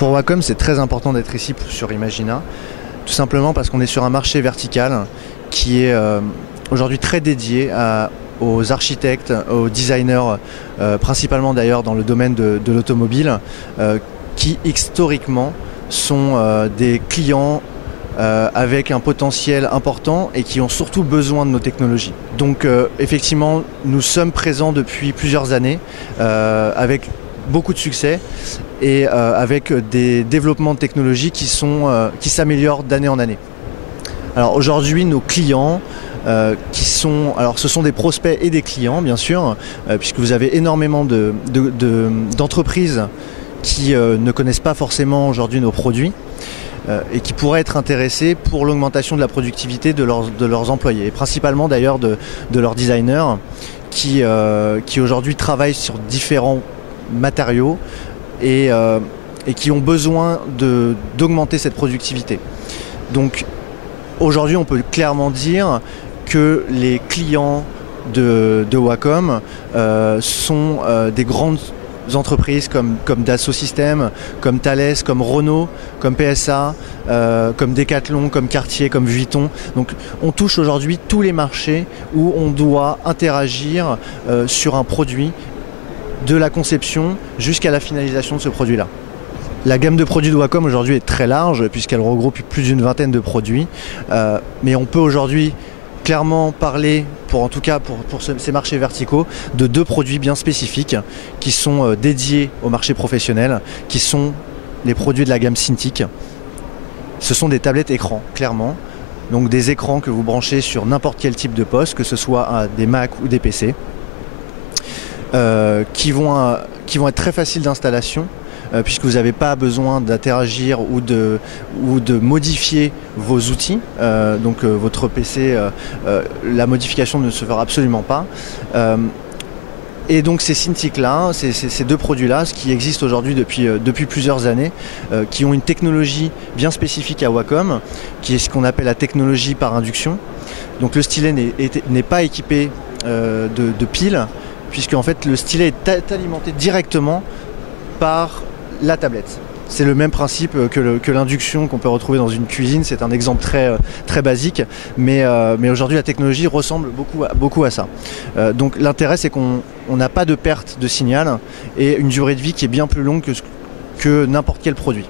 Pour Wacom, c'est très important d'être ici sur Imagina, tout simplement parce qu'on est sur un marché vertical qui est aujourd'hui très dédié aux architectes, aux designers, principalement d'ailleurs dans le domaine de l'automobile, qui historiquement sont des clients avec un potentiel important et qui ont surtout besoin de nos technologies. Donc effectivement, nous sommes présents depuis plusieurs années avec beaucoup de succès et avec des développements de technologies qui s'améliorent d'année en année. Alors aujourd'hui, nos clients ce sont des prospects et des clients bien sûr, puisque vous avez énormément d'entreprises qui ne connaissent pas forcément aujourd'hui nos produits et qui pourraient être intéressés pour l'augmentation de la productivité de leurs employés, et principalement d'ailleurs de leurs designers qui aujourd'hui travaillent sur différents matériaux et qui ont besoin d'augmenter cette productivité. Donc aujourd'hui, on peut clairement dire que les clients de Wacom sont des grandes entreprises comme Dassault Systèmes, comme Thales, comme Renault, comme PSA, comme Decathlon, comme Cartier, comme Vuitton. Donc on touche aujourd'hui tous les marchés où on doit interagir sur un produit, de la conception jusqu'à la finalisation de ce produit-là. La gamme de produits de Wacom aujourd'hui est très large puisqu'elle regroupe plus d'une vingtaine de produits, mais on peut aujourd'hui clairement parler, pour ces marchés verticaux, de deux produits bien spécifiques qui sont dédiés au marché professionnel, qui sont les produits de la gamme Cintiq. Ce sont des tablettes écrans, clairement, donc des écrans que vous branchez sur n'importe quel type de poste, que ce soit des Mac ou des PC, qui vont être très faciles d'installation, puisque vous n'avez pas besoin d'interagir ou de modifier vos outils. Votre PC, la modification ne se fera absolument pas. Et donc ces Cintiq-là, ces deux produits-là, qui existent aujourd'hui depuis plusieurs années, qui ont une technologie bien spécifique à Wacom, qui est ce qu'on appelle la technologie par induction. Donc le stylet n'est pas équipé de piles, puisque en fait le stylet est alimenté directement par la tablette. C'est le même principe que l'induction qu'on peut retrouver dans une cuisine. C'est un exemple très basique, mais aujourd'hui la technologie ressemble beaucoup à ça. Donc l'intérêt, c'est qu'on n'a pas de perte de signal et une durée de vie qui est bien plus longue que n'importe quel produit.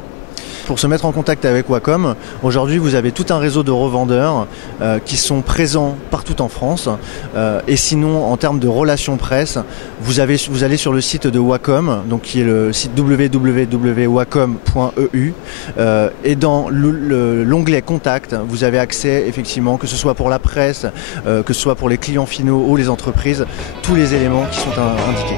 Pour se mettre en contact avec Wacom, aujourd'hui vous avez tout un réseau de revendeurs qui sont présents partout en France. Et sinon, en termes de relations presse, vous allez sur le site de Wacom, donc qui est le site www.wacom.eu, et dans l'onglet Contact, vous avez accès effectivement, que ce soit pour la presse, que ce soit pour les clients finaux ou les entreprises, tous les éléments qui sont indiqués.